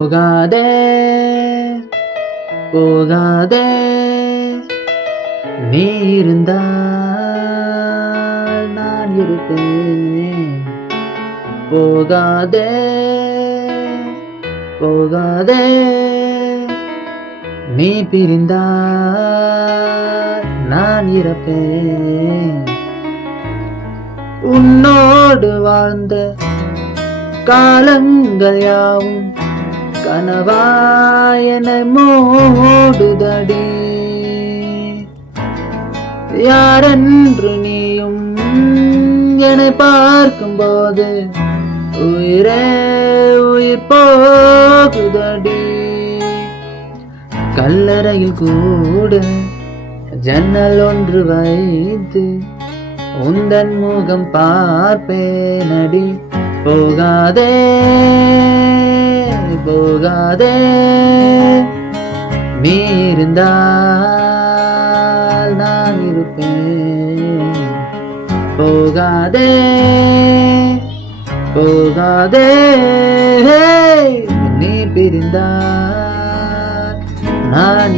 போகாதே போகாதே நீ இருந்தால் நான் இருப்பேன். போகாதே போகாதே நீ பிரிந்தால் நான் இறப்பேன். உன்னோடு வாழ்ந்த காலங்கள் யாவும் கனவாயன மூடுதடி. யாரென்று நீயும் என்னை பார்க்கும்போது உயிரே உயிர் போகுதடி. கல்லறையில் கூட ஜன்னல் ஒன்று வைத்து உந்தன் முகம் பார்ப்பேனடி. போகாதே போகாதே நீ இருந்தால் நான் இருப்பேன். போகாதே போகாதே நீ பிரிந்தால் நான்